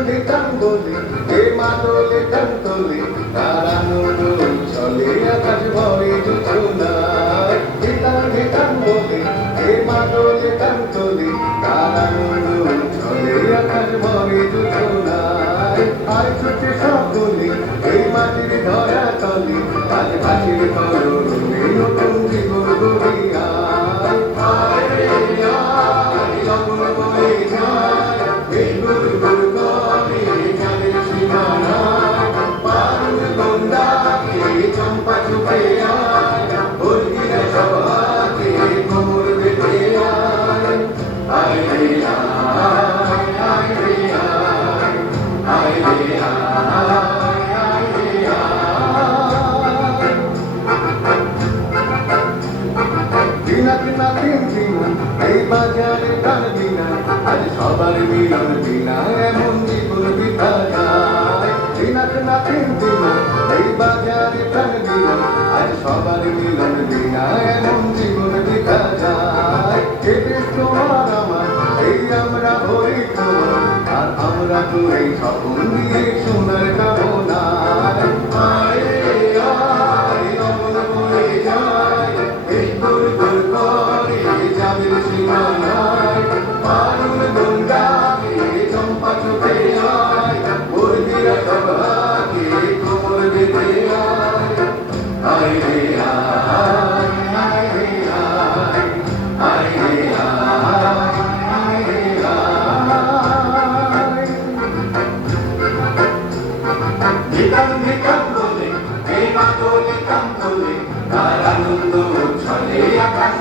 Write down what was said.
ধিতাং বলে হে মাদলে টান তোলে তার আনন্দ চলে আকাশ ভরে জোছনায় ধিতাং বলে হে মাদলে টান তোলে তার আনন্দ চলে আকাশ ভরে জোছনায় আর ছুটে সকলে এই মাটির ধরা তলে আজ ভাসির তরুণে নতুন জীবন গড়িয়া এই বাজারে প্রাণ বিনা আজ সবার মিলন বিনা এমন জীবন বৃথা যায় দিনা এই বাজারে প্রাণ বিনা আজ সবার মিলন বিনা এমন জীবন বৃথা যায় কেটে তোমার আমার এই আমরা ভরি তোমার আর আমরা তো এই স্বপ্ন দিয়ে সোনার কামনায় আনন্দ ছলে আকাশ